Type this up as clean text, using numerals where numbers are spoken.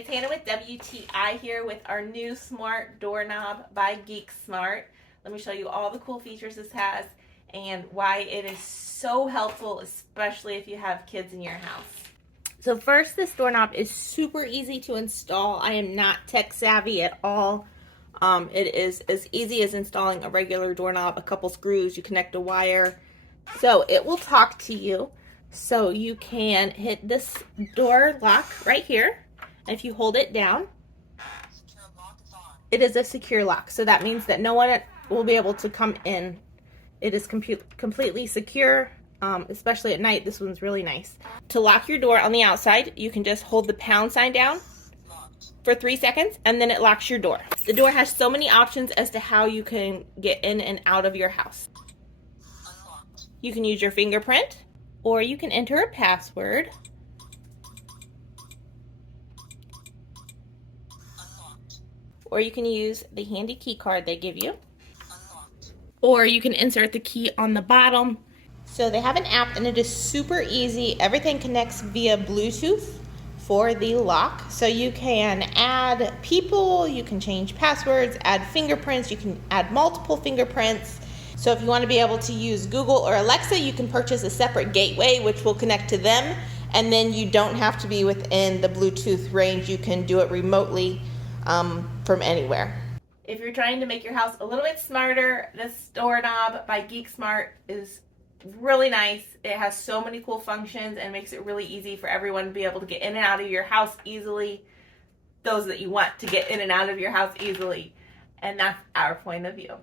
it's Hannah with WTI here with our new smart doorknob by GeekSmart. Let me show you all the cool features this has and why it is so helpful, especially if you have kids in your house. So first, this doorknob is super easy to install. I am not tech savvy at all. It is as easy as installing a regular doorknob, a couple screws, you connect a wire. So it will talk to you. So you can hit this door lock right here. And if you hold it down, it is a secure lock. So that means that no one will be able to come in. It is completely secure, especially at night. This one's really nice. To lock your door on the outside, you can just hold the pound sign down for 3 seconds and then it locks your door. The door has so many options as to how you can get in and out of your house. You can use your fingerprint, or you can enter a password. Or you can use the handy key card they give you. Or you can insert the key on the bottom. So they have an app and it is super easy. Everything connects via Bluetooth for the lock. So you can add people, you can change passwords, add fingerprints, you can add multiple fingerprints. So if you want to be able to use Google or Alexa, you can purchase a separate gateway which will connect to them, and then you don't have to be within the Bluetooth range. You can do it remotely from anywhere. If you're trying to make your house a little bit smarter, this doorknob by GeekSmart is really nice. It has so many cool functions and makes it really easy for everyone to be able to get in and out of your house easily. Those that you want to get in and out of your house easily. And that's our point of view.